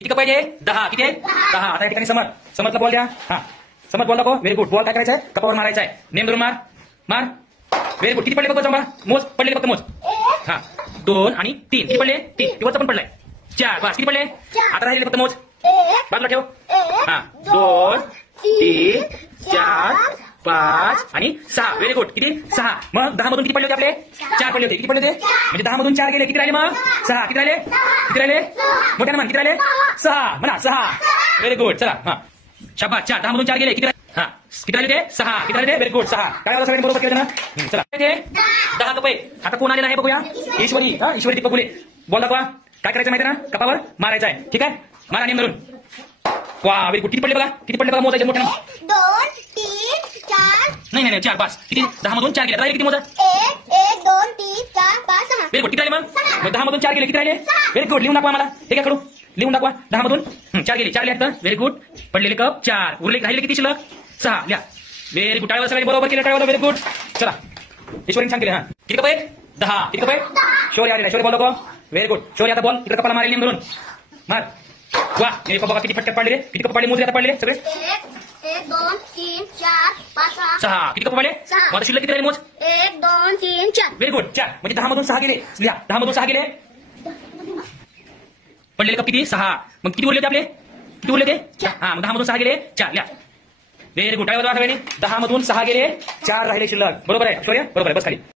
किती कप पाहिजे 10 किती आहे 10 आता या ठिकाणी समर्थला बॉल द्या हा समर्थ बॉल दाखव व्हेरी गुड बॉल काय करायचा आहे कपावर मारायचा आहे नेम धरून मार मार व्हेरी गुड किती पडले बघ जमा मोज पडले फक्त मोज हा 2 आणि 3 किती पडले 3 किंवा पण पडलाय 4 बस किती पडले आता राहिले फक्त मोज बाजूला ठेव हा 2 3 4 5 आणि 6 व्हेरी गुड किती 6 मग 10 मधून किती पडले होते आपले 4 पडले होते किती पडले होते म्हणजे 10 मधून 4 गेले किती राहिले मग 6 किती राहिले मोठ्यानं म्हण किती राहिले 6 म्हणा 6 व्हेरी गुड चला हा शाबास 4 10 मधून 4 गेले किती हा किती राहिले ते 6 किती राहिले व्हेरी गुड 6 काय झालं सगळ्यांनी बरोबर केलं ना चला ते 10 कप आहे आता कोण आलेला आहे बघूया ईश्वरी दीपक बोले बॉल दाखवा काय करायचं माहिती ना कपावर मारायचा आहे ठीक आहे मारा नेम धरून वा व्हेरी गुड किती पडले बघा मोजायचे मोठ्यानं 2 3 4 नाही 4 5 किती 10 मधून 4 गेले राहिले किती मोजा 1 2 3 4 5 6 व्हेरी गुड किती राहिले मग 10 मधून 4 गेले किती राहिले व्हेरी गुड लिहून दाखवा मला ठीक आहे कडू लिहून दाखवा 10 मधून 4 गेले आता व्हेरी गुड पडलेले कप 4 उरले राहिले किती शिल्लक 6 लिहा व्हेरी गुड टाळीवर सगळ्यांनी बरोबर केलं टाळीवर व्हेरी गुड चला ईश्वरीने छान केले हा किती कप आहे 10 किती कप आहे शौर्य आलेला शौर्य बॉल दाखव व्हेरी गुड शौर्य आता बॉल इकडे कपाला मारेल नेम धरून मार वा मेरे बघा किती फटके पडले किती कप पडले मोजले आता पडले सगळे 1 2 3 4 5 6 किती कप पडले आता शिल्लक किती राहिले मोज 1 2 3 4 व्हेरी गुड 4 म्हणजे 10 मधून 6 गेले लिहा 10 मधून 6 गेले पडलेले कप किती 6 मग किती उरले ते आपले किती उरले ते हा मग 10 मधून 6 गेले 4 लिहा व्हेरी गुड 10 मधून 6 गेले 4 राहिले शिल्लक बरोबर आहे शौर्य बरोबर आहे बस खाली